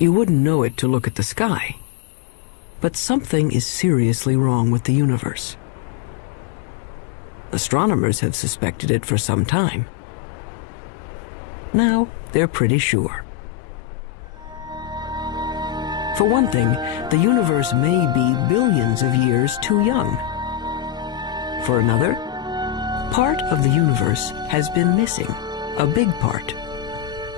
You wouldn't know it to look at the sky. But something is seriously wrong with the universe. Astronomers have suspected it for some time. Now they're pretty sure. For one thing, the universe may be billions of years too young. For another, part of the universe has been missing, a big part.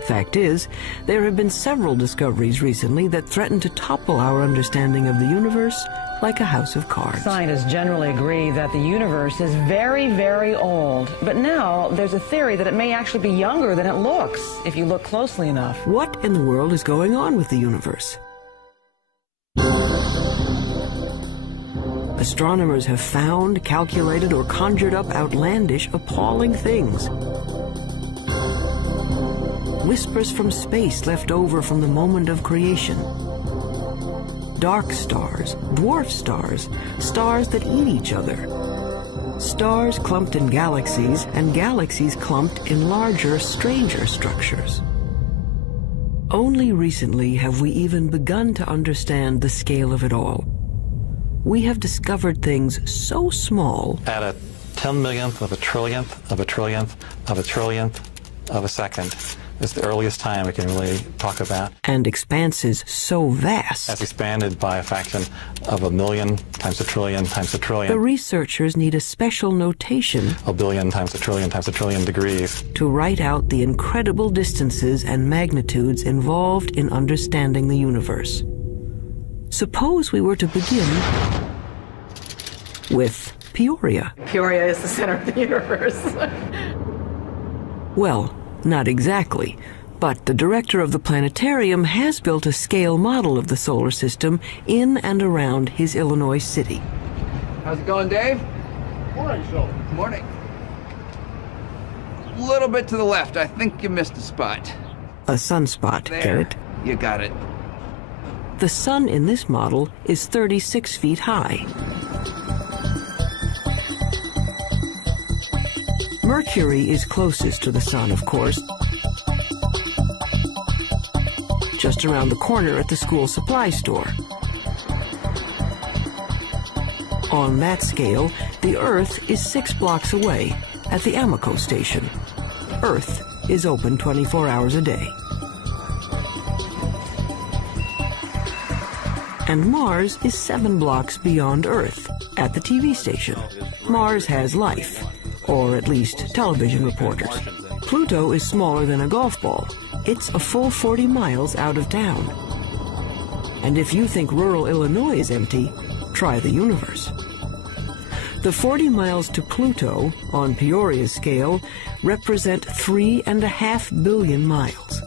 Fact is, there have been several discoveries recently that threaten to topple our understanding of the universe like a house of cards. Scientists generally agree that the universe is very, very old. But now there's a theory that it may actually be younger than it looks if you look closely enough. What in the world is going on with the universe? Astronomers have found, calculated, or conjured up outlandish, appalling things. Whispers from space left over from the moment of creation. Dark stars, dwarf stars, stars that eat each other. Stars clumped in galaxies, and galaxies clumped in larger, stranger structures. Only recently have we even begun to understand the scale of it all. We have discovered things so small. At a 10 millionth of a trillionth of a trillionth of a trillionth of a second is the earliest time we can really talk about. And expanses so vast. That's expanded by a fraction of a million times a trillion times a trillion. The researchers need a special notation. A billion times a trillion degrees. To write out the incredible distances and magnitudes involved in understanding the universe. Suppose we were to begin with Peoria. Peoria is the center of the universe. Well, not exactly, but the director of the planetarium has built a scale model of the solar system in and around his Illinois city. How's it going, Dave? Morning, Phil. Morning. A little bit to the left. I think you missed a spot. A sunspot, There. get it? You got it. The sun in this model is 36 feet high. Mercury is closest to the sun, of course. Just around the corner at the school supply store. On that scale, the Earth is 6 blocks away at the Amoco station. Earth is open 24 hours a day. And Mars is 7 blocks beyond Earth at the TV station. Mars has life, or at least television reporters. Pluto is smaller than a golf ball. It's a full 40 miles out of town. And if you think rural Illinois is empty, try the universe. The 40 miles to Pluto, on Peoria's scale, represent 3.5 billion miles.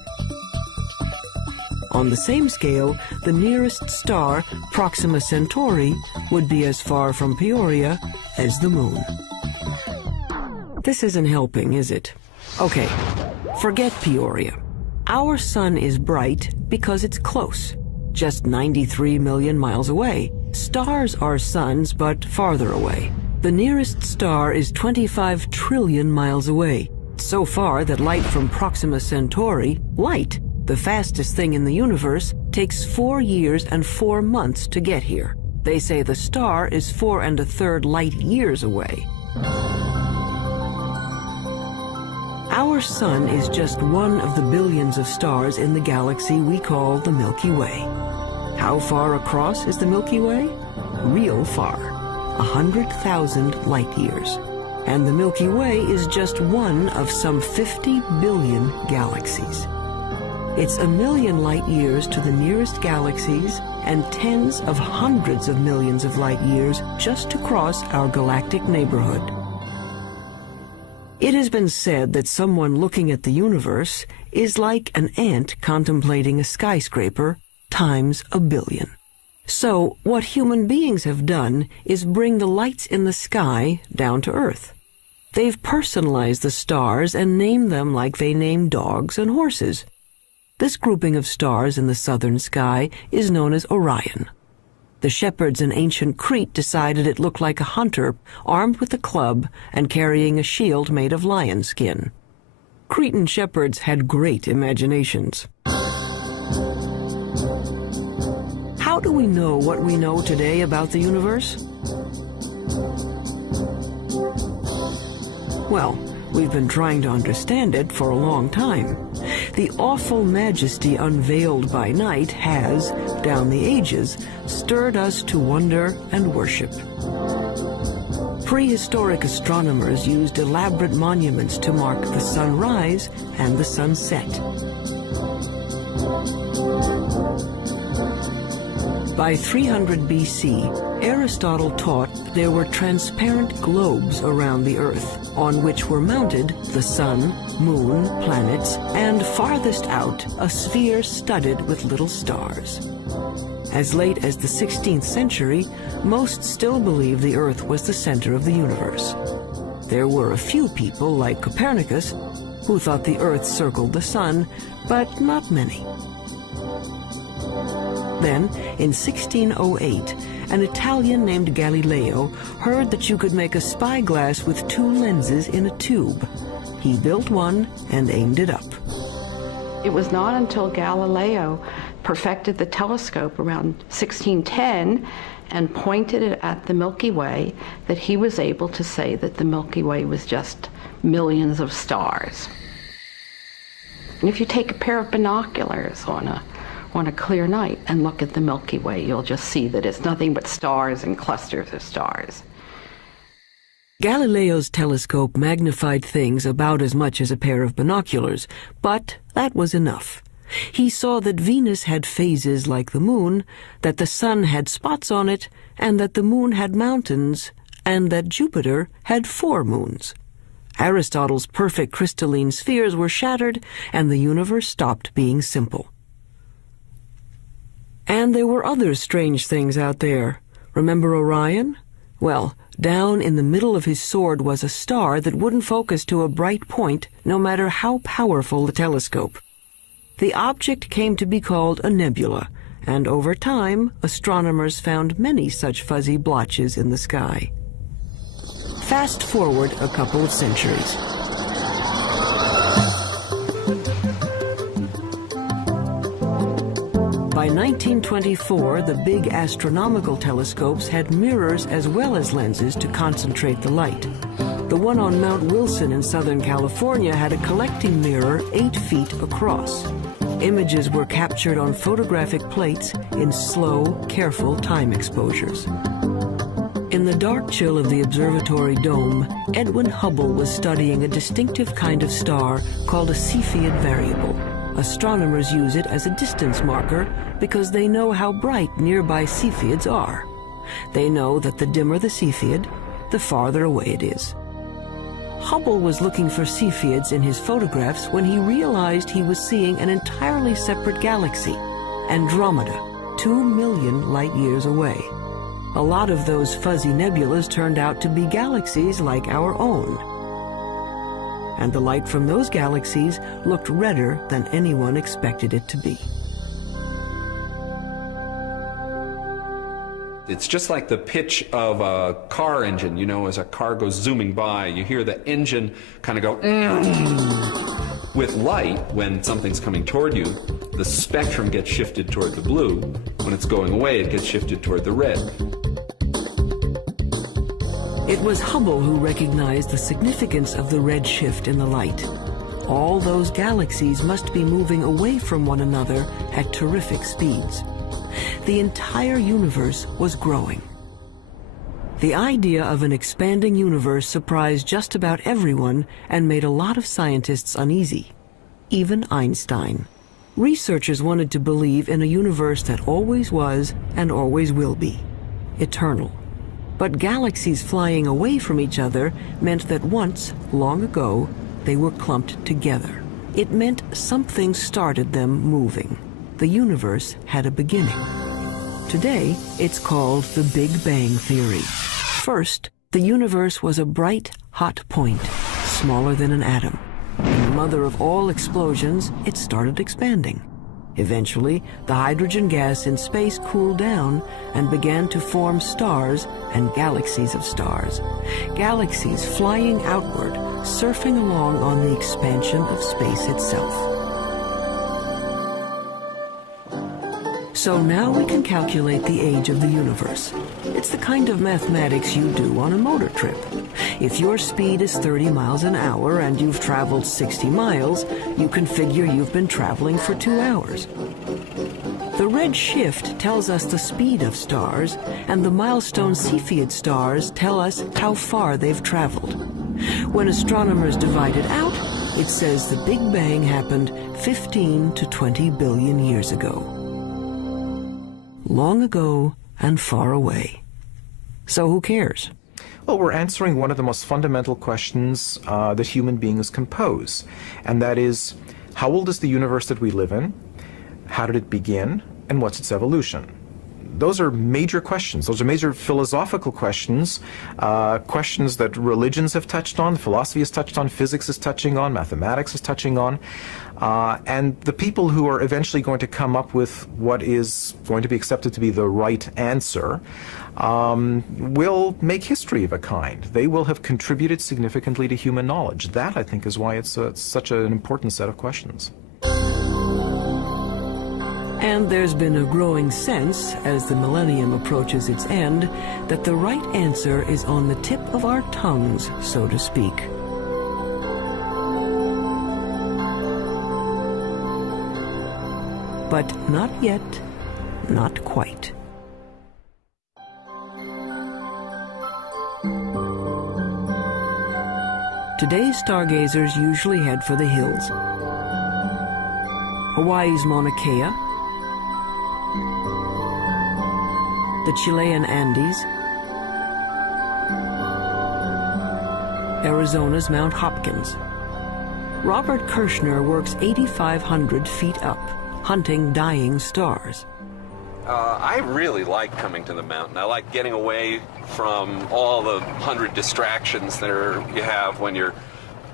On the same scale, the nearest star, Proxima Centauri, would be as far from Peoria as the moon. This isn't helping, is it? Okay, forget Peoria. Our sun is bright because it's close, just 93 million miles away. Stars are suns, but farther away. The nearest star is 25 trillion miles away, so far that light from Proxima Centauri, light, the fastest thing in the universe, takes 4 years and 4 months to get here. They say the star is 4 1/3 light years away. Our sun is just one of the billions of stars in the galaxy we call the Milky Way. How far across is the Milky Way? Real far, 100,000 light years. And the Milky Way is just one of some 50 billion galaxies. It's a million light years to the nearest galaxies and tens of hundreds of millions of light years just to cross our galactic neighborhood. It has been said that someone looking at the universe is like an ant contemplating a skyscraper times a billion. So what human beings have done is bring the lights in the sky down to Earth. They've personalized the stars and named them like they name dogs and horses. This grouping of stars in the southern sky is known as Orion. The shepherds in ancient Crete decided it looked like a hunter armed with a club and carrying a shield made of lion skin. Cretan shepherds had great imaginations. we know what we know today about the universe? Well, we've been trying to understand it for a long time. The awful majesty unveiled by night has, down the ages, stirred us to wonder and worship. Prehistoric astronomers used elaborate monuments to mark the sunrise and the sunset. By 300 BC, Aristotle taught there were transparent globes around the Earth, on which were mounted the sun, moon, planets, and farthest out, a sphere studded with little stars. As late as the 16th century, most still believed the Earth was the center of the universe. There were a few people, like Copernicus, who thought the Earth circled the sun, but not many. Then, in 1608, an Italian named Galileo heard that you could make a spyglass with two lenses in a tube. He built one and aimed it up. It was not until Galileo perfected the telescope around 1610 and pointed it at the Milky Way that he was able to say that the Milky Way was just millions of stars. And if you take a pair of binoculars on a clear night and look at the Milky Way, you'll just see that it's nothing but stars and clusters of stars. Galileo's telescope magnified things about as much as a pair of binoculars, but that was enough. He saw that Venus had phases like the moon, that the sun had spots on it, and that the moon had mountains, and that Jupiter had 4 moons. Aristotle's perfect crystalline spheres were shattered, and the universe stopped being simple. And there were other strange things out there. Remember Orion? Well, down in the middle of his sword was a star that wouldn't focus to a bright point, no matter how powerful the telescope. The object came to be called a nebula, and over time, astronomers found many such fuzzy blotches in the sky. Fast forward a couple of centuries. By 1924, the big astronomical telescopes had mirrors as well as lenses to concentrate the light. The one on Mount Wilson in Southern California had a collecting mirror 8 feet across. Images were captured on photographic plates in slow, careful time exposures. In the dark chill of the observatory dome, Edwin Hubble was studying a distinctive kind of star called a Cepheid variable. Astronomers use it as a distance marker because they know how bright nearby Cepheids are. They know that the dimmer the Cepheid, the farther away it is. Hubble was looking for Cepheids in his photographs when he realized he was seeing an entirely separate galaxy, Andromeda, 2 million light-years away. A lot of those fuzzy nebulas turned out to be galaxies like our own. And the light from those galaxies looked redder than anyone expected it to be. It's just like the pitch of a car engine, you know, as a car goes zooming by, you hear the engine kind of go. With light, when something's coming toward you, the spectrum gets shifted toward the blue. When it's going away, it gets shifted toward the red. It was Hubble who recognized the significance of the red shift in the light. All those galaxies must be moving away from one another at terrific speeds. The entire universe was growing. The idea of an expanding universe surprised just about everyone and made a lot of scientists uneasy, even Einstein. Researchers wanted to believe in a universe that always was and always will be, eternal. But galaxies flying away from each other meant that once, long ago, they were clumped together. It meant something started them moving. The universe had a beginning. Today, it's called the Big Bang Theory. First, the universe was a bright, hot point, smaller than an atom. In the mother of all explosions, it started expanding. Eventually, the hydrogen gas in space cooled down and began to form stars and galaxies of stars. Galaxies flying outward, surfing along on the expansion of space itself. So now we can calculate the age of the universe. It's the kind of mathematics you do on a motor trip. If your speed is 30 miles an hour and you've traveled 60 miles, you can figure you've been traveling for 2 hours. The red shift tells us the speed of stars, and the milestone Cepheid stars tell us how far they've traveled. When astronomers divide it out, it says the Big Bang happened 15 to 20 billion years ago. Long ago and far away. So who cares? Well, we're answering one of the most fundamental questions that human beings can pose, and that is, how old is the universe that we live in? How did it begin? And what's its evolution? Those are major questions. Those are major philosophical questions, questions that religions have touched on, philosophy has touched on, physics is touching on, mathematics is touching on. And the people who are eventually going to come up with what is going to be accepted to be the right answer will make history of a kind. They will have contributed significantly to human knowledge. That, I think, is why it's such an important set of questions. And there's been a growing sense, as the millennium approaches its end, that the right answer is on the tip of our tongues, so to speak. But not yet, not quite. Today's stargazers usually head for the hills. Hawaii's Mauna Kea, the Chilean Andes, Arizona's Mount Hopkins. Robert Kirshner works 8,500 feet up, hunting dying stars. I really like coming to the mountain. I like getting away from all the 100 distractions that you have when you're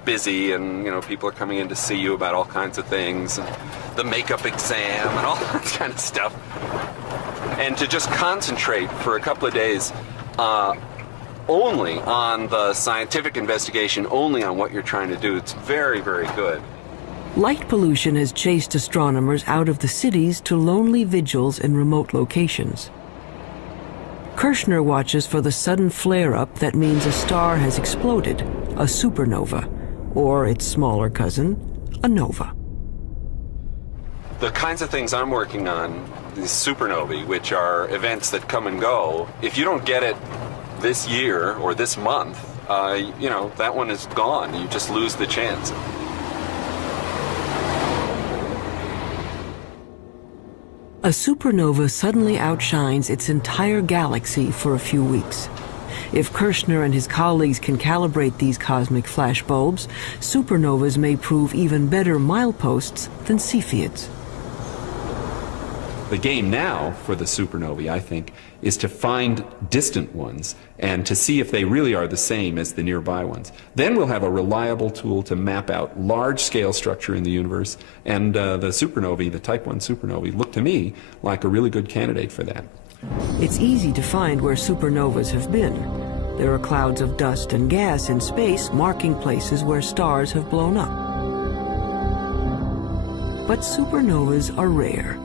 busy, and people are coming in to see you about all kinds of things, and the makeup exam and all that kind of stuff. And to just concentrate for a couple of days only on the scientific investigation, only on what you're trying to do, it's very, very good. Light pollution has chased astronomers out of the cities to lonely vigils in remote locations. Kirshner watches for the sudden flare-up that means a star has exploded, a supernova, or its smaller cousin, a nova. The kinds of things I'm working on, these supernovae, which are events that come and go, if you don't get it this year or this month, that one is gone. You just lose the chance. A supernova suddenly outshines its entire galaxy for a few weeks. If Kirshner and his colleagues can calibrate these cosmic flashbulbs, supernovas may prove even better mileposts than Cepheids. The game now for the supernovae, I think, is to find distant ones and to see if they really are the same as the nearby ones. Then we'll have a reliable tool to map out large-scale structure in the universe, and the supernovae, the Type 1 supernovae, look to me like a really good candidate for that. It's easy to find where supernovas have been. There are clouds of dust and gas in space marking places where stars have blown up. But supernovas are rare.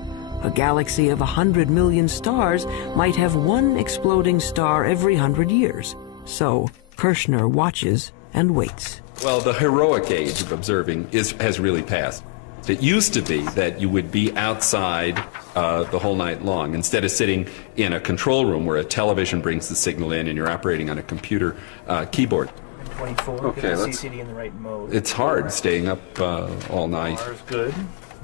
A galaxy of 100 million stars might have one exploding star every 100 years. So Kirshner watches and waits. Well, the heroic age of observing has really passed. It used to be that you would be outside the whole night long, instead of sitting in a control room where a television brings the signal in and you're operating on a computer keyboard. 24. Okay, get the CCD in the right mode. It's hard staying up all night. Is good.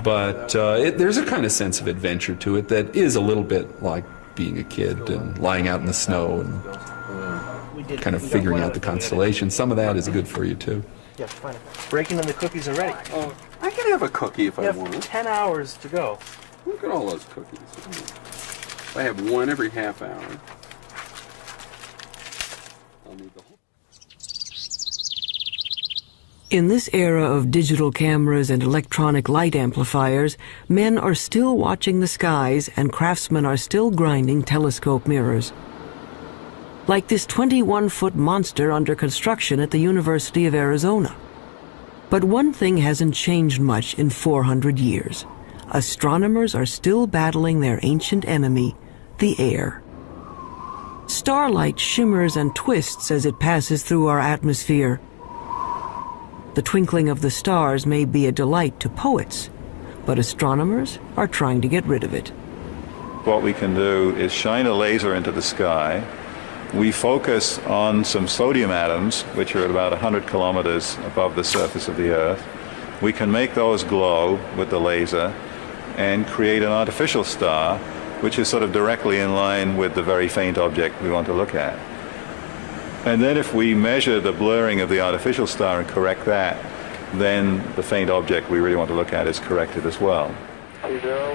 But there's a kind of sense of adventure to it that is a little bit like being a kid and lying out in the snow and kind of figuring out the constellations. Some of that is good for you, too. Yeah, fine. Breaking in the cookies already. Oh, I can have a cookie if I You want. have 10 hours to go. Look at all those cookies. I have one every half hour. I'll need the whole. In this era of digital cameras and electronic light amplifiers, men are still watching the skies and craftsmen are still grinding telescope mirrors. Like this 21-foot monster under construction at the University of Arizona. But one thing hasn't changed much in 400 years. astronomers are still battling their ancient enemy, the air. Starlight shimmers and twists as it passes through our atmosphere. The twinkling of the stars may be a delight to poets, but astronomers are trying to get rid of it. What we can do is shine a laser into the sky. We focus on some sodium atoms, which are at about 100 kilometers above the surface of the Earth. We can make those glow with the laser and create an artificial star, which is sort of directly in line with the very faint object we want to look at. And then if we measure the blurring of the artificial star and correct that, then the faint object we really want to look at is corrected as well.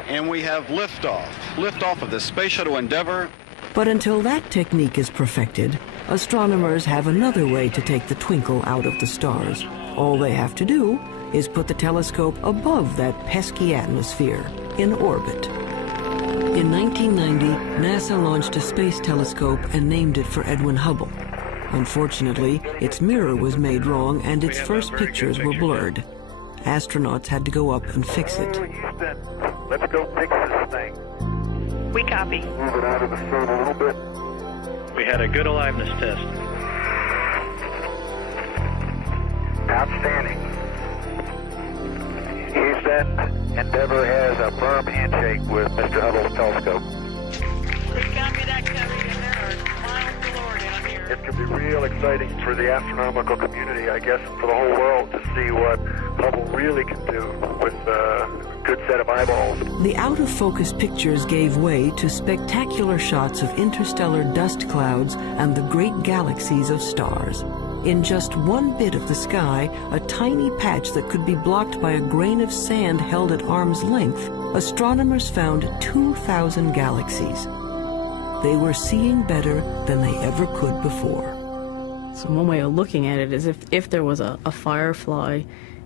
And we have liftoff of the Space Shuttle Endeavour. But until that technique is perfected, astronomers have another way to take the twinkle out of the stars. All they have to do is put the telescope above that pesky atmosphere, in orbit. In 1990, NASA launched a space telescope and named it for Edwin Hubble. Unfortunately, its mirror was made wrong and its first pictures were blurred. Astronauts had to go up and fix it. Let's go fix this thing. We copy. Move it out of the sun a little bit. We had a good aliveness test. Outstanding. Houston, Endeavour has a firm handshake with Mr. Hubble's telescope. We copy that, Cody, and there are miles galore down here. It could be real exciting for the astronomical community, I guess, and for the whole world to see what Hubble really can do with a good set of eyeballs. The out-of-focus pictures gave way to spectacular shots of interstellar dust clouds and the great galaxies of stars. In just one bit of the sky, a tiny patch that could be blocked by a grain of sand held at arm's length, astronomers found 2,000 galaxies. They were seeing better than they ever could before. So one way of looking at it is if there was a firefly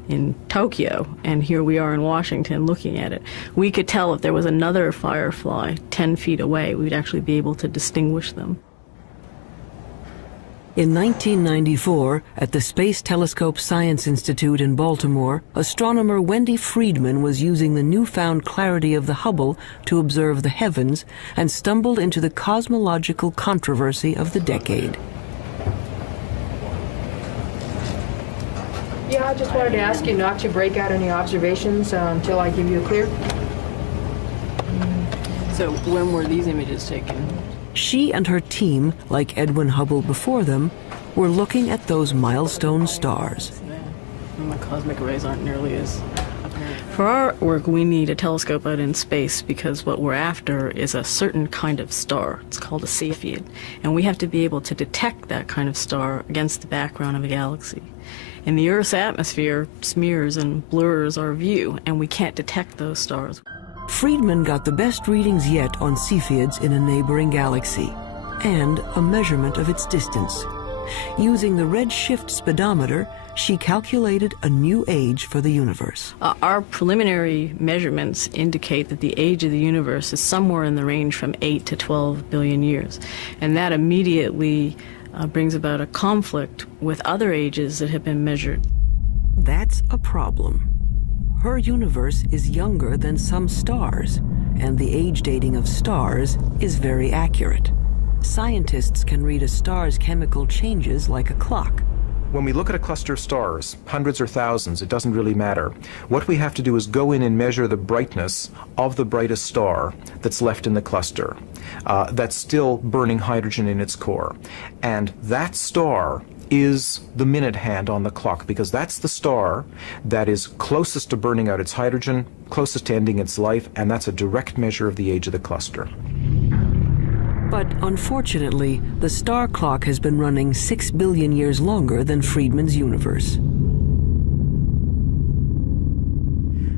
in Tokyo, and here we are in Washington looking at it, we could tell if there was another firefly 10 feet away, we'd actually be able to distinguish them. In 1994, at the Space Telescope Science Institute in Baltimore, astronomer Wendy Friedman was using the newfound clarity of the Hubble to observe the heavens and stumbled into the cosmological controversy of the decade. Yeah, I just wanted to ask you not to break out any observations until I give you a clear. So when were these images taken? She and her team, like Edwin Hubble before them, were looking at those milestone stars. The cosmic rays aren't nearly as apparent. For our work, we need a telescope out in space because what we're after is a certain kind of star. It's called a Cepheid. And we have to be able to detect that kind of star against the background of a galaxy. And the Earth's atmosphere smears and blurs our view, and we can't detect those stars. Friedman got the best readings yet on Cepheids in a neighboring galaxy, and a measurement of its distance. Using the redshift speedometer, she calculated a new age for the universe. Our preliminary measurements indicate that the age of the universe is somewhere in the range from 8 to 12 billion years. And that immediately brings about a conflict with other ages that have been measured. That's a problem. Her universe is younger than some stars, and the age dating of stars is very accurate. Scientists can read a star's chemical changes like a clock. When we look at a cluster of stars, hundreds or thousands, it doesn't really matter. What we have to do is go in and measure the brightness of the brightest star that's left in the cluster, that's still burning hydrogen in its core. And that star is the minute hand on the clock, because that's the star that is closest to burning out its hydrogen, closest to ending its life, and that's a direct measure of the age of the cluster. But unfortunately, the star clock has been running 6 billion years longer than Friedman's universe.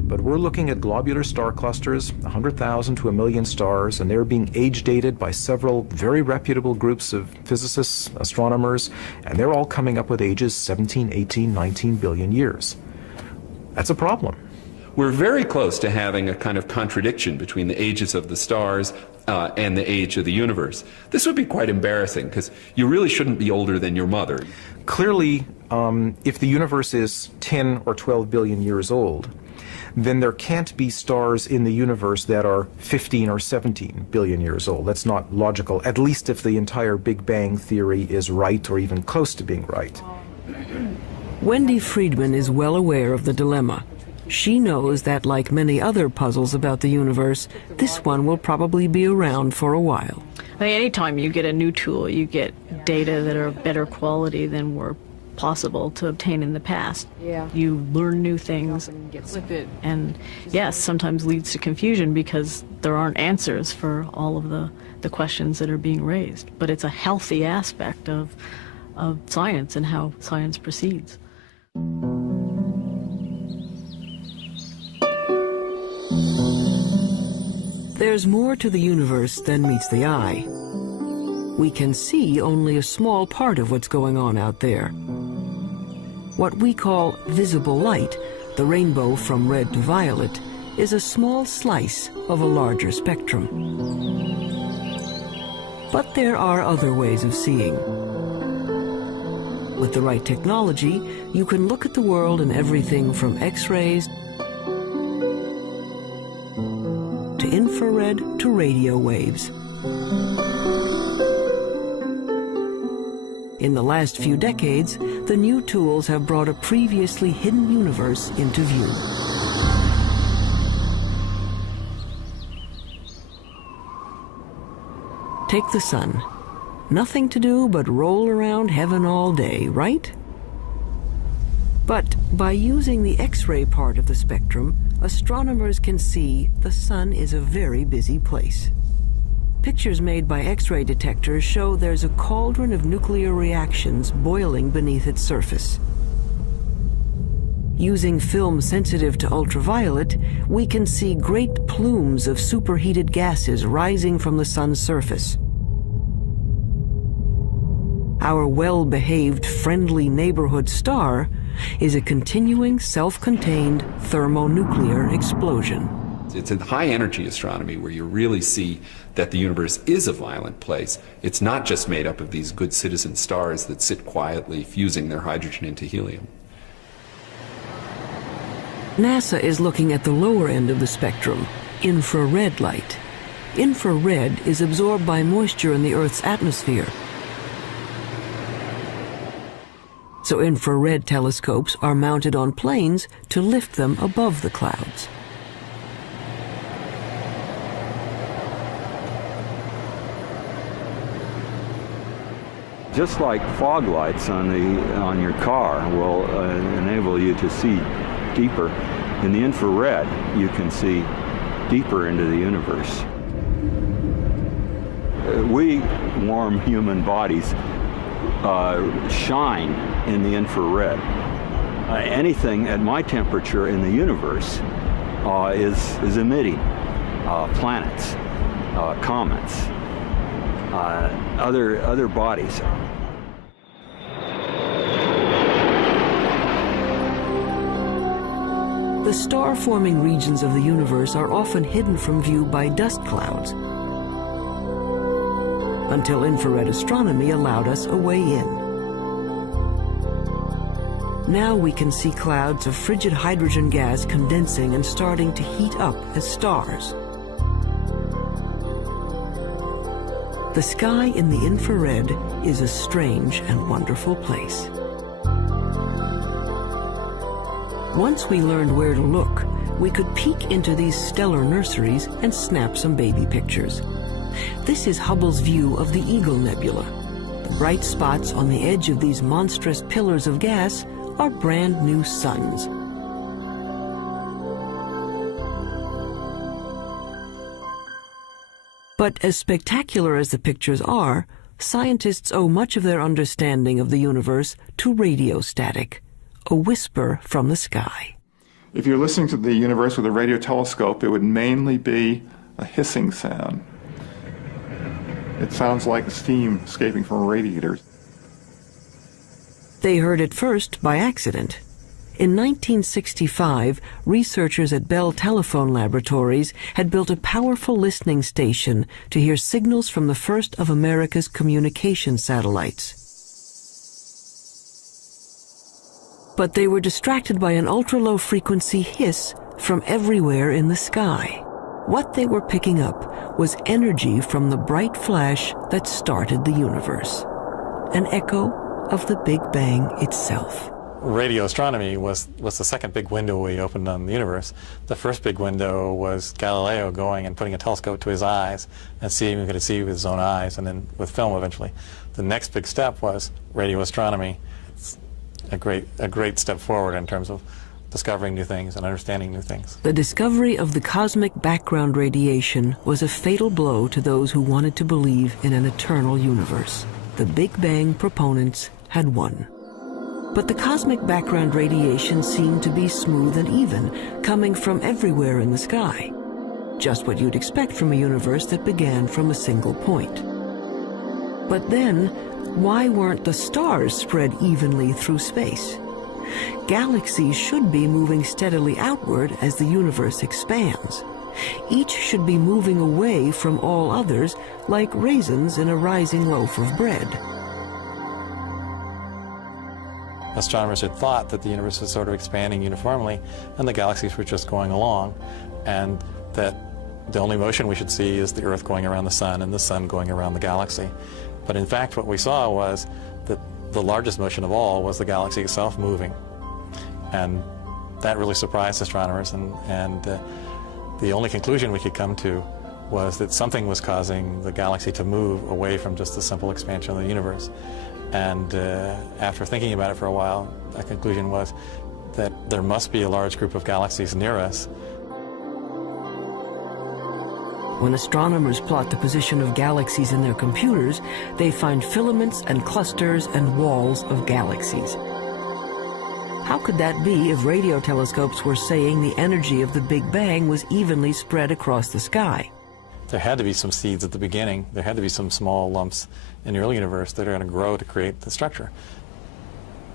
But we're looking at globular star clusters, 100,000 to 1 million stars, and they're being age dated by several very reputable groups of physicists, astronomers, and they're all coming up with ages 17, 18, 19 billion years. That's a problem. We're very close to having a kind of contradiction between the ages of the stars and the age of the universe. This would be quite embarrassing, because you really shouldn't be older than your mother. Clearly, if the universe is 10 or 12 billion years old, then there can't be stars in the universe that are 15 or 17 billion years old. That's not logical, at least if the entire Big Bang theory is right or even close to being right. Wendy Friedman is well aware of the dilemma. She knows that, like many other puzzles about the universe, this one will probably be around for a while. I think anytime you get a new tool, you get data that are of better quality than were possible to obtain in the past. Yeah. You learn new things, and yes, sometimes leads to confusion because there aren't answers for all of the questions that are being raised. But it's a healthy aspect of science and how science proceeds. There's more to the universe than meets the eye. We can see only a small part of what's going on out there. What we call visible light, the rainbow from red to violet, is a small slice of a larger spectrum. But there are other ways of seeing. With the right technology, you can look at the world in everything from X-rays to infrared to radio waves. In the last few decades, the new tools have brought a previously hidden universe into view. Take the sun. Nothing to do but roll around heaven all day, right? But by using the X-ray part of the spectrum, astronomers can see the sun is a very busy place. Pictures made by X-ray detectors show there's a cauldron of nuclear reactions boiling beneath its surface. Using film sensitive to ultraviolet, we can see great plumes of superheated gases rising from the sun's surface. Our well-behaved, friendly neighborhood star is a continuing, self-contained thermonuclear explosion. It's in high-energy astronomy where you really see that the universe is a violent place. It's not just made up of these good citizen stars that sit quietly fusing their hydrogen into helium. NASA is looking at the lower end of the spectrum, infrared light. Infrared is absorbed by moisture in the Earth's atmosphere. So infrared telescopes are mounted on planes to lift them above the clouds. Just like fog lights on your car will enable you to see deeper, in the infrared you can see deeper into the universe. We warm human bodies shine in the infrared. Anything at my temperature in the universe is emitting planets, comets, other bodies. The star-forming regions of the universe are often hidden from view by dust clouds, until infrared astronomy allowed us a way in. Now we can see clouds of frigid hydrogen gas condensing and starting to heat up as stars. The sky in the infrared is a strange and wonderful place. Once we learned where to look, we could peek into these stellar nurseries and snap some baby pictures. This is Hubble's view of the Eagle Nebula. The bright spots on the edge of these monstrous pillars of gas are brand new suns. But as spectacular as the pictures are, scientists owe much of their understanding of the universe to radio static, a whisper from the sky. If you're listening to the universe with a radio telescope, it would mainly be a hissing sound. It sounds like steam escaping from a radiator. They heard it first by accident. In 1965, researchers at Bell Telephone Laboratories had built a powerful listening station to hear signals from the first of America's communication satellites. But they were distracted by an ultra-low frequency hiss from everywhere in the sky. What they were picking up was energy from the bright flash that started the universe, an echo of the Big Bang itself. Radio astronomy was the second big window we opened on the universe. The first big window was Galileo going and putting a telescope to his eyes and seeing if he could see with his own eyes, and then with film eventually. The next big step was radio astronomy. It's a great step forward in terms of discovering new things and understanding new things. The discovery of the cosmic background radiation was a fatal blow to those who wanted to believe in an eternal universe. The Big Bang proponents had won. But the cosmic background radiation seemed to be smooth and even, coming from everywhere in the sky. Just what you'd expect from a universe that began from a single point. But then, why weren't the stars spread evenly through space? Galaxies should be moving steadily outward as the universe expands. Each should be moving away from all others like raisins in a rising loaf of bread. Astronomers had thought that the universe was sort of expanding uniformly and the galaxies were just going along, and that the only motion we should see is the Earth going around the sun and the sun going around the galaxy. But in fact what we saw was that the largest motion of all was the galaxy itself moving. And that really surprised astronomers, and the only conclusion we could come to was that something was causing the galaxy to move away from just the simple expansion of the universe. And after thinking about it for a while, a conclusion was that there must be a large group of galaxies near us. When astronomers plot the position of galaxies in their computers, they find filaments and clusters and walls of galaxies. How could that be if radio telescopes were saying the energy of the Big Bang was evenly spread across the sky? There had to be some seeds at the beginning. There had to be some small lumps in the early universe that are going to grow to create the structure.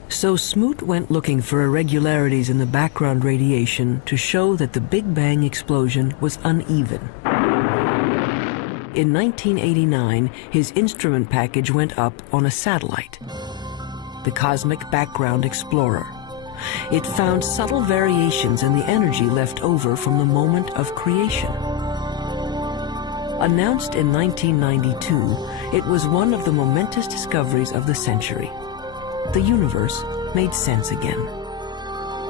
So Smoot went looking for irregularities in the background radiation to show that the Big Bang explosion was uneven. In 1989, his instrument package went up on a satellite, the Cosmic Background Explorer. It found subtle variations in the energy left over from the moment of creation. Announced in 1992, it was one of the momentous discoveries of the century. The universe made sense again.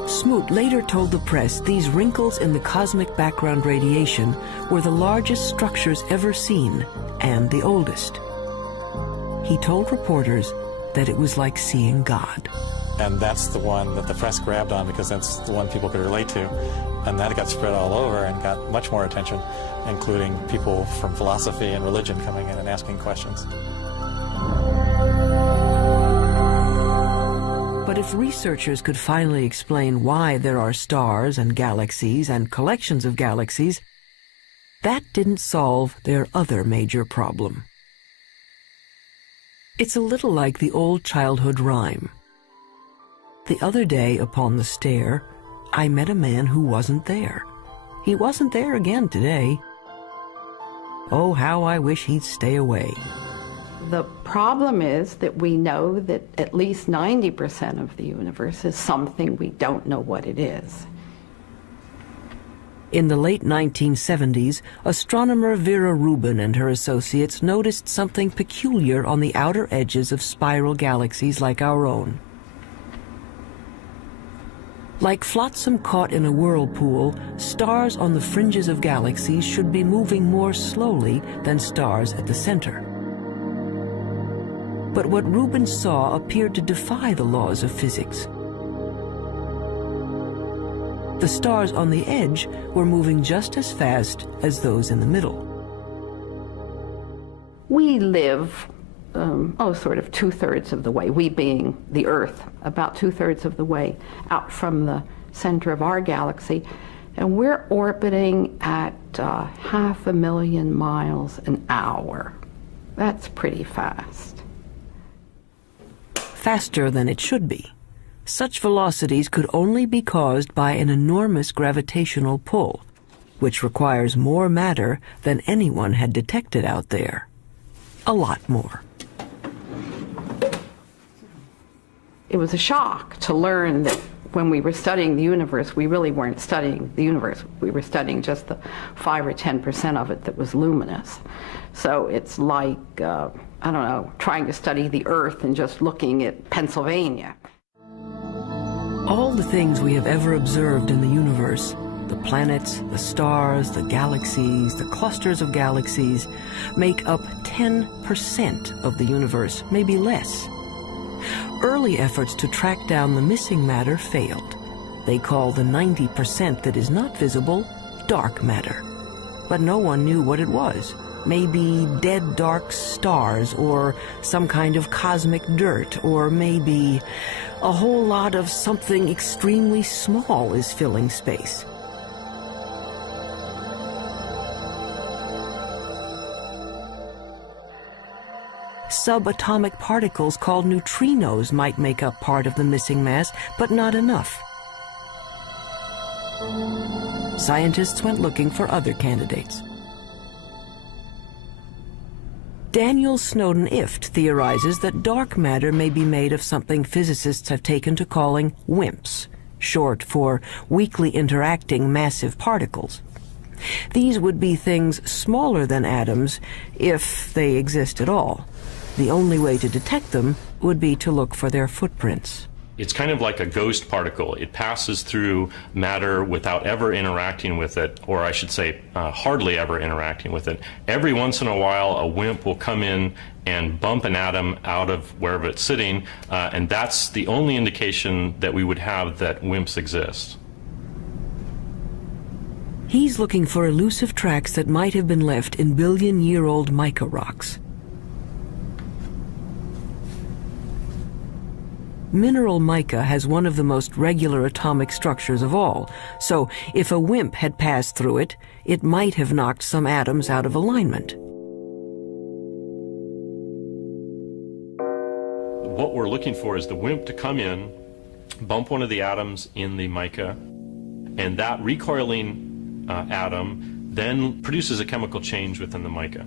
Smoot later told the press these wrinkles in the cosmic background radiation were the largest structures ever seen and the oldest. He told reporters that it was like seeing God. And that's the one that the press grabbed on because that's the one people could relate to. And that got spread all over and got much more attention, including people from philosophy and religion coming in and asking questions. But if researchers could finally explain why there are stars and galaxies and collections of galaxies, that didn't solve their other major problem. It's a little like the old childhood rhyme. The other day upon the stair, I met a man who wasn't there. He wasn't there again today. Oh, how I wish he'd stay away. The problem is that we know that at least 90% of the universe is something we don't know what it is. In the late 1970s, astronomer Vera Rubin and her associates noticed something peculiar on the outer edges of spiral galaxies like our own. Like flotsam caught in a whirlpool, stars on the fringes of galaxies should be moving more slowly than stars at the center. But what Rubin saw appeared to defy the laws of physics. The stars on the edge were moving just as fast as those in the middle. We live, sort of 2/3 of the way, we being the Earth, about 2/3 of the way out from the center of our galaxy, and we're orbiting at 500,000 miles an hour. That's pretty fast. Faster than it should be. Such velocities could only be caused by an enormous gravitational pull, which requires more matter than anyone had detected out there. A lot more. It was a shock to learn that when we were studying the universe, we really weren't studying the universe. We were studying just the 5 or 10% of it that was luminous. So it's like, I don't know, trying to study the Earth and just looking at Pennsylvania. All the things we have ever observed in the universe, the planets, the stars, the galaxies, the clusters of galaxies, make up 10% of the universe, maybe less. Early efforts to track down the missing matter failed. They call the 90% that is not visible dark matter. But no one knew what it was. Maybe dead dark stars, or some kind of cosmic dirt, or maybe a whole lot of something extremely small is filling space. Subatomic particles called neutrinos might make up part of the missing mass, but not enough. Scientists went looking for other candidates. Daniel Snowden-Ift theorizes that dark matter may be made of something physicists have taken to calling WIMPs, short for weakly interacting massive particles. These would be things smaller than atoms, if they exist at all. The only way to detect them would be to look for their footprints. It's kind of like a ghost particle. It passes through matter without ever interacting with it, or I should say hardly ever interacting with it. Every once in a while, a WIMP will come in and bump an atom out of wherever it's sitting, and that's the only indication that we would have that WIMPs exist. He's looking for elusive tracks that might have been left in billion-year-old mica rocks. Mineral mica has one of the most regular atomic structures of all, so if a WIMP had passed through it, it might have knocked some atoms out of alignment. What we're looking for is the WIMP to come in, bump one of the atoms in the mica, and that recoiling atom then produces a chemical change within the mica.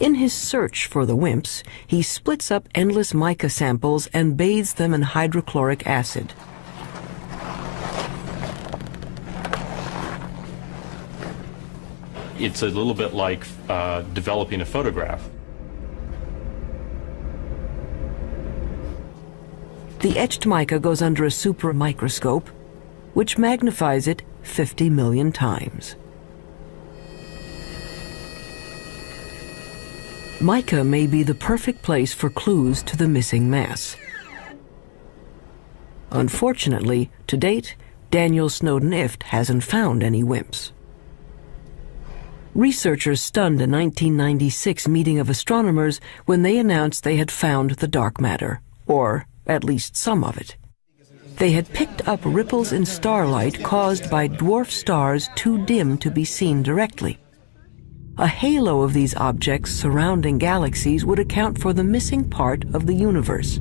In his search for the WIMPs, he splits up endless mica samples and bathes them in hydrochloric acid. It's a little bit like developing a photograph. The etched mica goes under a supermicroscope, which magnifies it 50 million times. Mica may be the perfect place for clues to the missing mass. Unfortunately, to date, Daniel Snowden-Ift hasn't found any WIMPs. Researchers stunned a 1996 meeting of astronomers when they announced they had found the dark matter, or at least some of it. They had picked up ripples in starlight caused by dwarf stars too dim to be seen directly. A halo of these objects surrounding galaxies would account for the missing part of the universe.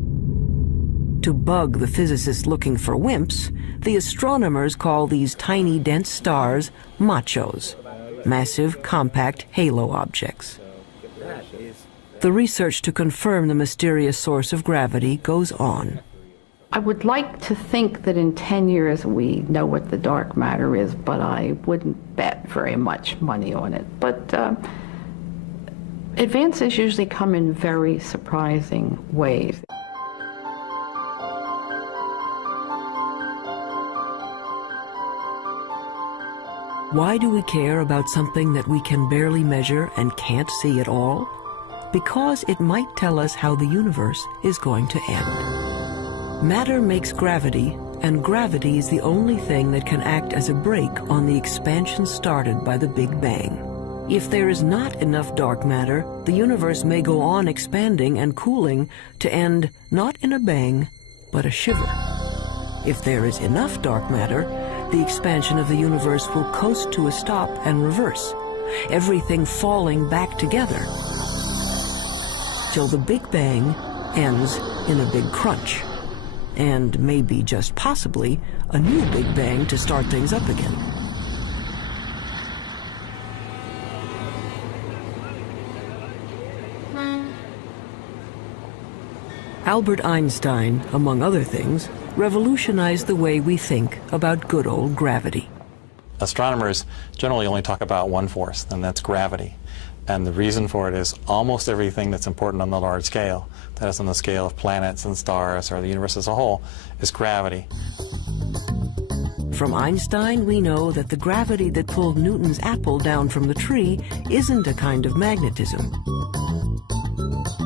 To bug the physicists looking for WIMPs, the astronomers call these tiny dense stars machos, massive compact halo objects. The research to confirm the mysterious source of gravity goes on. I would like to think that in 10 years we know what the dark matter is, but I wouldn't bet very much money on it. But advances usually come in very surprising ways. Why do we care about something that we can barely measure and can't see at all? Because it might tell us how the universe is going to end. Matter makes gravity, and gravity is the only thing that can act as a brake on the expansion started by the Big Bang. If there is not enough dark matter, the universe may go on expanding and cooling to end not in a bang, but a shiver. If there is enough dark matter, the expansion of the universe will coast to a stop and reverse, everything falling back together, till the Big Bang ends in a big crunch. And maybe, just possibly, a new Big Bang to start things up again. Albert Einstein, among other things, revolutionized the way we think about good old gravity. Astronomers generally only talk about one force, and that's gravity. And the reason for it is almost everything that's important on the large scale, that is on the scale of planets and stars or the universe as a whole, is gravity. From Einstein, we know that the gravity that pulled Newton's apple down from the tree isn't a kind of magnetism.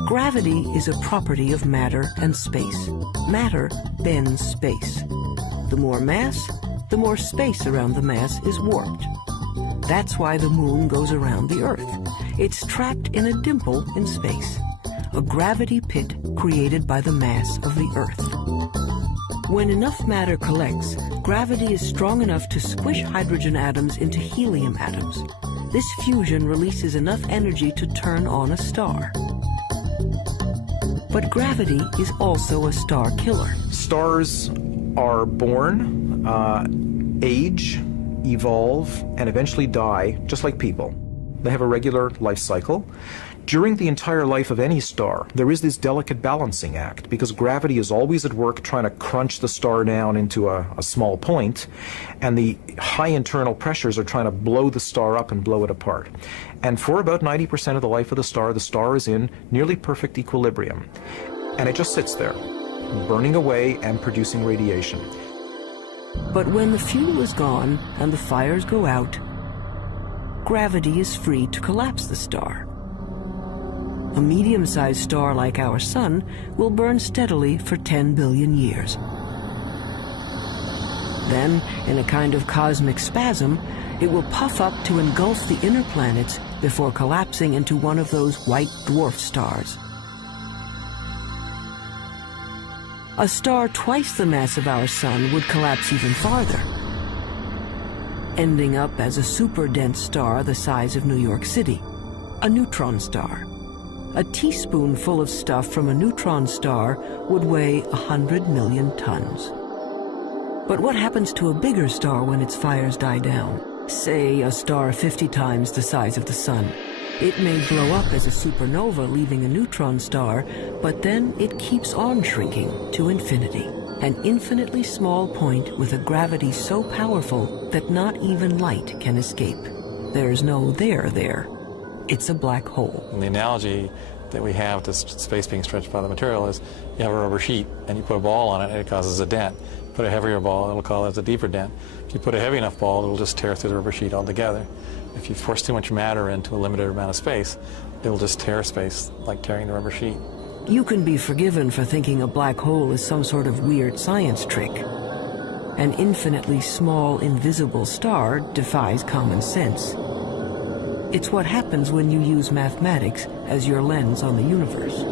Gravity is a property of matter and space. Matter bends space. The more mass, the more space around the mass is warped. That's why the moon goes around the Earth. It's trapped in a dimple in space, a gravity pit created by the mass of the Earth. When enough matter collects, gravity is strong enough to squish hydrogen atoms into helium atoms. This fusion releases enough energy to turn on a star. But gravity is also a star killer. Stars are born, age, evolve, and eventually die, just like people. They have a regular life cycle. During the entire life of any star, there is this delicate balancing act, because gravity is always at work trying to crunch the star down into a small point, and the high internal pressures are trying to blow the star up and blow it apart. And for about 90% of the life of the star is in nearly perfect equilibrium. And it just sits there, burning away and producing radiation. But when the fuel is gone and the fires go out, gravity is free to collapse the star. A medium-sized star like our Sun will burn steadily for 10 billion years. Then, in a kind of cosmic spasm, it will puff up to engulf the inner planets before collapsing into one of those white dwarf stars. A star twice the mass of our Sun would collapse even farther, ending up as a super-dense star the size of New York City, a neutron star. A teaspoonful of stuff from a neutron star would weigh 100 million tons. But what happens to a bigger star when its fires die down? Say a star 50 times the size of the Sun. It may blow up as a supernova, leaving a neutron star, but then it keeps on shrinking to infinity. An infinitely small point with a gravity so powerful that not even light can escape. There's no there there. It's a black hole. And the analogy that we have to space being stretched by the material is you have a rubber sheet and you put a ball on it and it causes a dent. Put a heavier ball, it'll cause a deeper dent. If you put a heavy enough ball, it'll just tear through the rubber sheet altogether. If you force too much matter into a limited amount of space, it'll just tear space like tearing the rubber sheet. You can be forgiven for thinking a black hole is some sort of weird science trick. An infinitely small, invisible star defies common sense. It's what happens when you use mathematics as your lens on the universe.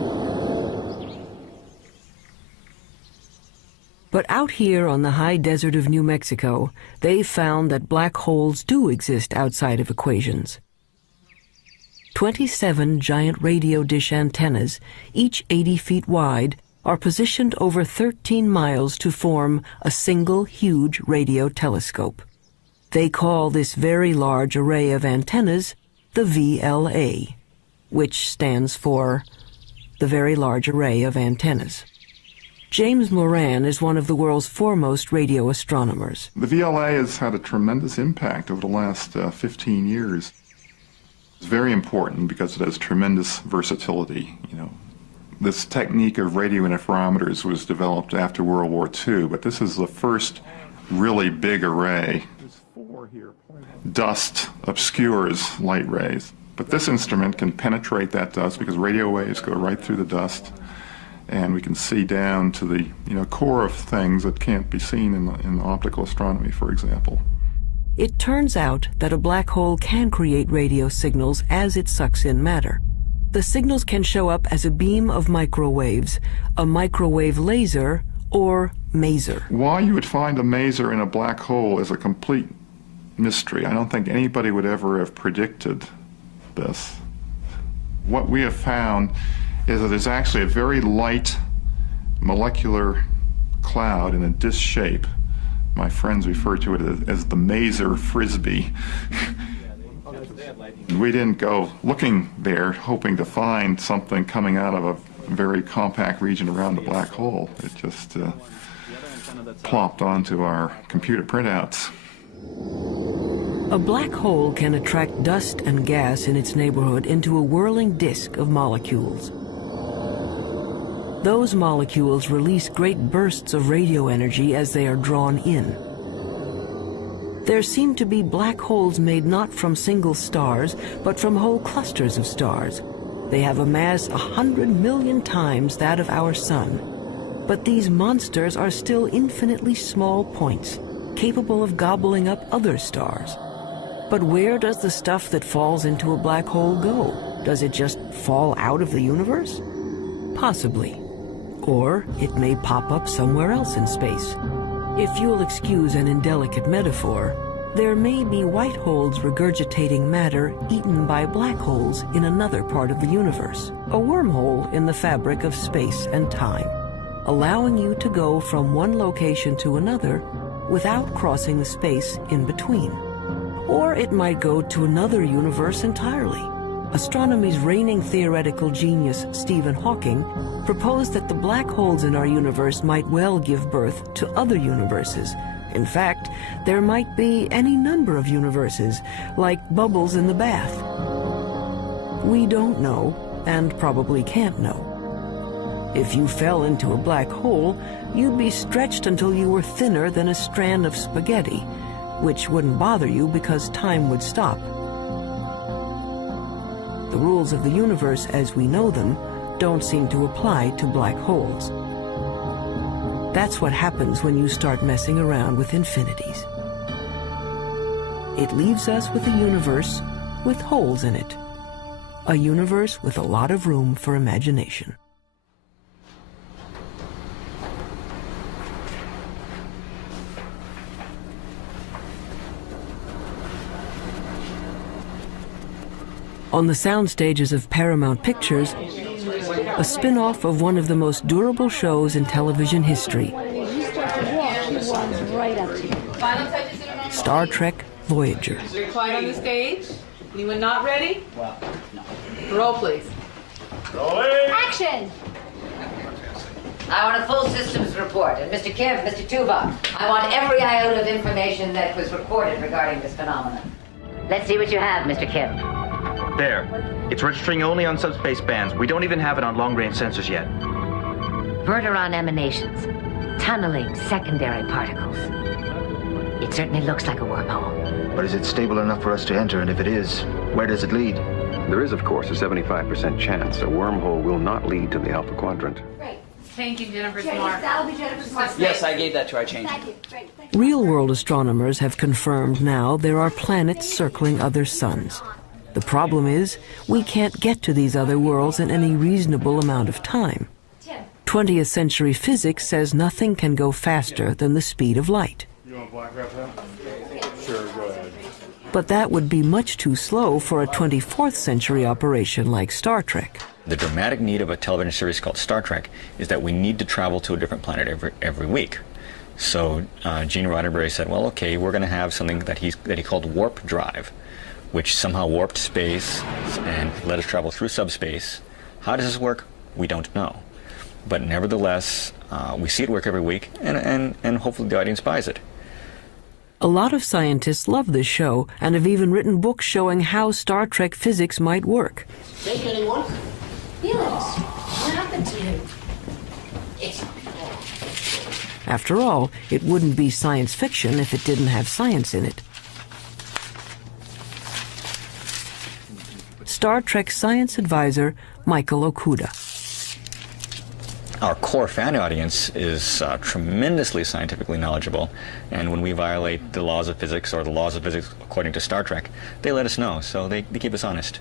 But out here on the high desert of New Mexico, they've found that black holes do exist outside of equations. 27 giant radio dish antennas, each 80 feet wide, are positioned over 13 miles to form a single huge radio telescope. They call this very large array of antennas the VLA, which stands for the Very Large Array of Antennas. James Moran is one of the world's foremost radio astronomers. The VLA has had a tremendous impact over the last 15 years. It's very important because it has tremendous versatility. This technique of radio interferometers was developed after World War II, but this is the first really big array. Dust obscures light rays, but this instrument can penetrate that dust because radio waves go right through the dust, and we can see down to the core of things that can't be seen in optical astronomy, for example. It turns out that a black hole can create radio signals as it sucks in matter. The signals can show up as a beam of microwaves, a microwave laser, or maser. Why you would find a maser in a black hole is a complete mystery. I don't think anybody would ever have predicted this. What we have found is that there's actually a very light molecular cloud in a disc shape. My friends refer to it as the maser frisbee. We didn't go looking there hoping to find something coming out of a very compact region around the black hole. It just plopped onto our computer printouts. A black hole can attract dust and gas in its neighborhood into a whirling disk of molecules. Those molecules release great bursts of radio energy as they are drawn in. There seem to be black holes made not from single stars, but from whole clusters of stars. They have a mass 100 million times that of our sun. But these monsters are still infinitely small points, capable of gobbling up other stars. But where does the stuff that falls into a black hole go? Does it just fall out of the universe? Possibly. Or it may pop up somewhere else in space. If you'll excuse an indelicate metaphor, there may be white holes regurgitating matter eaten by black holes in another part of the universe, a wormhole in the fabric of space and time, allowing you to go from one location to another without crossing the space in between. Or it might go to another universe entirely. Astronomy's reigning theoretical genius, Stephen Hawking, proposed that the black holes in our universe might well give birth to other universes. In fact, there might be any number of universes, like bubbles in the bath. We don't know, and probably can't know. If you fell into a black hole, you'd be stretched until you were thinner than a strand of spaghetti, which wouldn't bother you because time would stop. The rules of the universe as we know them don't seem to apply to black holes. That's what happens when you start messing around with infinities. It leaves us with a universe with holes in it. A universe with a lot of room for imagination. On the sound stages of Paramount Pictures, a spin-off of one of the most durable shows in television history, Star Trek Voyager. Quiet on the stage. Anyone not ready? Roll, please. Action! I want a full systems report. And Mr. Kemp, Mr. Tuvok, I want every iota of information that was recorded regarding this phenomenon. Let's see what you have, Mr. Kemp. There. It's registering only on subspace bands. We don't even have it on long-range sensors yet. Verteron emanations. Tunneling secondary particles. It certainly looks like a wormhole. But is it stable enough for us to enter? And if it is, where does it lead? There is, of course, a 75% chance a wormhole will not lead to the Alpha Quadrant. Great. Thank you, Jennifer's mark. That'll be Jennifer's mark. Yes, I gave that to her. I changed it. Great. Real-world astronomers have confirmed now there are planets circling other suns. The problem is, we can't get to these other worlds in any reasonable amount of time. 20th century physics says nothing can go faster than the speed of light. You want black wrap that? Sure, go ahead. But that would be much too slow for a 24th century operation like Star Trek. The dramatic need of a television series called Star Trek is that we need to travel to a different planet every week. So Gene Roddenberry said, well, okay, we're going to have something that he called warp drive, which somehow warped space and let us travel through subspace. How does this work? We don't know. But nevertheless, we see it work every week, and hopefully the audience buys it. A lot of scientists love this show and have even written books showing how Star Trek physics might work. Take anyone? Felix, what happened to you? It's After all, it wouldn't be science fiction if it didn't have science in it. Star Trek science advisor Michael Okuda. Our core fan audience is tremendously scientifically knowledgeable, and when we violate the laws of physics or the laws of physics according to Star Trek, they let us know, so they keep us honest.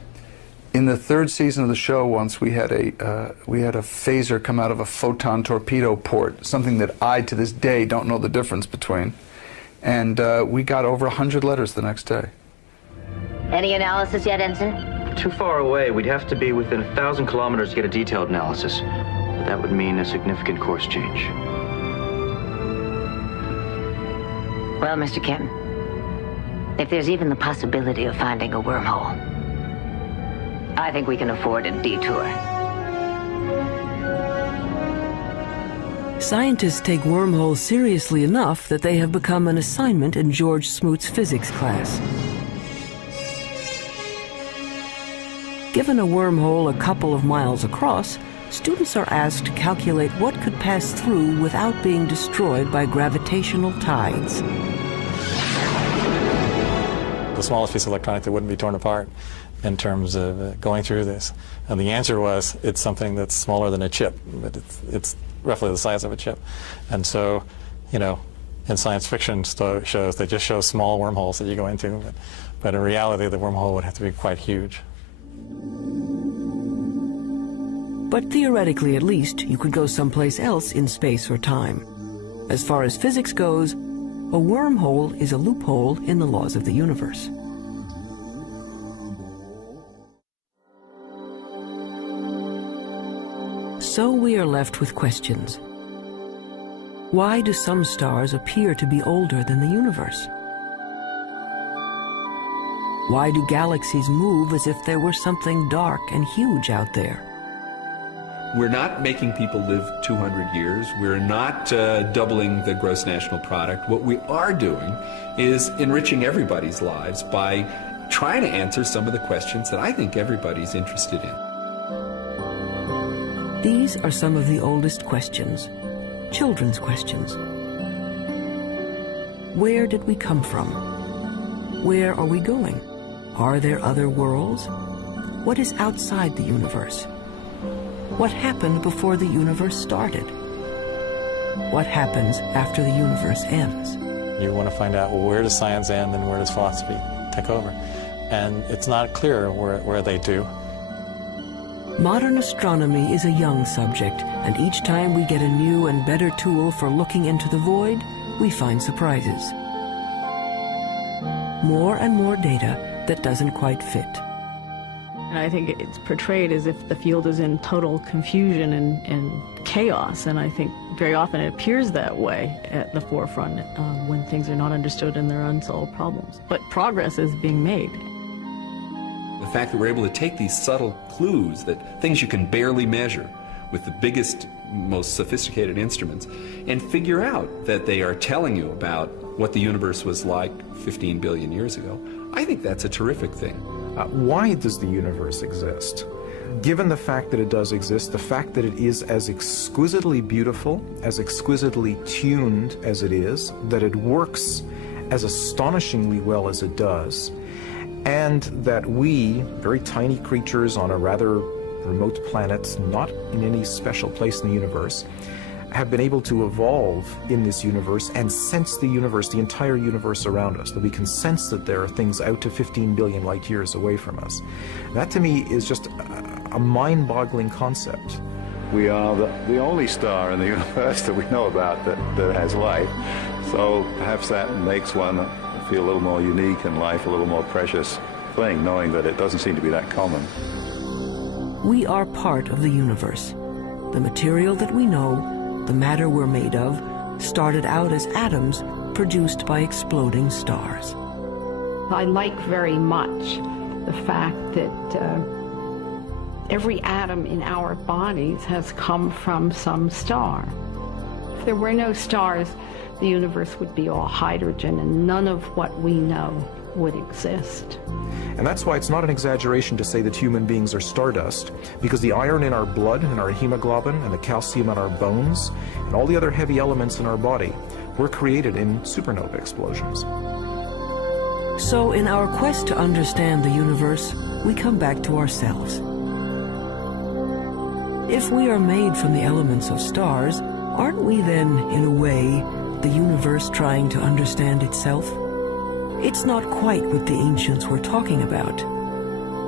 In the third season of the show, once we had a phaser come out of a photon torpedo port, something that I, to this day, don't know the difference between, and we got over 100 letters the next day. Any analysis yet, Ensign? Too far away. We'd have to be within 1,000 kilometers to get a detailed analysis. But that would mean a significant course change. Well, Mr. Kemp, if there's even the possibility of finding a wormhole, I think we can afford a detour. Scientists take wormholes seriously enough that they have become an assignment in George Smoot's physics class. Given a wormhole a couple of miles across, students are asked to calculate what could pass through without being destroyed by gravitational tides. The smallest piece of electronic that wouldn't be torn apart in terms of going through this. And the answer was, it's something that's smaller than a chip, but it's roughly the size of a chip. And so, you know, in science fiction shows, they just show small wormholes that you go into, but in reality, the wormhole would have to be quite huge. But theoretically, at least, you could go someplace else in space or time. As far as physics goes, a wormhole is a loophole in the laws of the universe. So we are left with questions. Why do some stars appear to be older than the universe? Why do galaxies move as if there were something dark and huge out there? We're not making people live 200 years. We're not doubling the gross national product. What we are doing is enriching everybody's lives by trying to answer some of the questions that I think everybody's interested in. These are some of the oldest questions, children's questions. Where did we come from? Where are we going? Are there other worlds? What is outside the universe? What happened before the universe started? What happens after the universe ends? You want to find out, well, where does science end and where does philosophy take over? And it's not clear where they do. Modern astronomy is a young subject, and each time we get a new and better tool for looking into the void, we find surprises. More and more data that doesn't quite fit. And I think it's portrayed as if the field is in total confusion and chaos, and I think very often it appears that way at the forefront when things are not understood and there are unsolved problems. But progress is being made. The fact that we're able to take these subtle clues, that things you can barely measure with the biggest, most sophisticated instruments, and figure out that they are telling you about what the universe was like 15 billion years ago, I think that's a terrific thing. Why does the universe exist? Given the fact that it does exist, the fact that it is as exquisitely beautiful, as exquisitely tuned as it is, that it works as astonishingly well as it does, and that we, very tiny creatures on a rather remote planet, not in any special place in the universe, have been able to evolve in this universe and sense the universe, the entire universe around us, that we can sense that there are things out to 15 billion light years away from us. That to me is just a mind-boggling concept. We are the only star in the universe that we know about that has life, so perhaps that makes one feel a little more unique and life a little more precious thing, knowing that it doesn't seem to be that common. We are part of the universe. The material that we know, the matter we're made of, started out as atoms produced by exploding stars. I like very much the fact that every atom in our bodies has come from some star. If there were no stars, the universe would be all hydrogen and none of what we know would exist. And that's why it's not an exaggeration to say that human beings are stardust, because the iron in our blood and our hemoglobin and the calcium in our bones and all the other heavy elements in our body were created in supernova explosions. So in our quest to understand the universe, we come back to ourselves. If we are made from the elements of stars, aren't we then, in a way, the universe trying to understand itself? It's not quite what the ancients were talking about,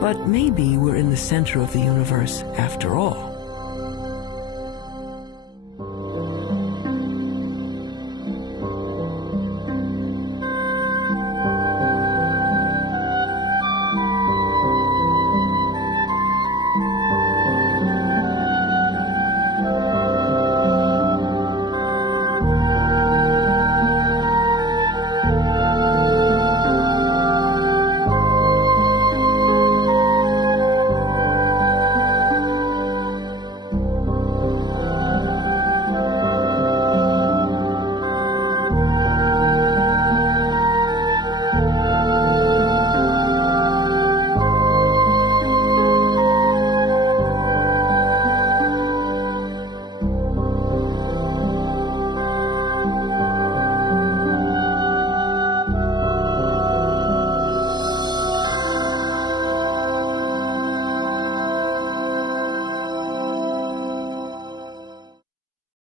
but maybe we're in the center of the universe after all.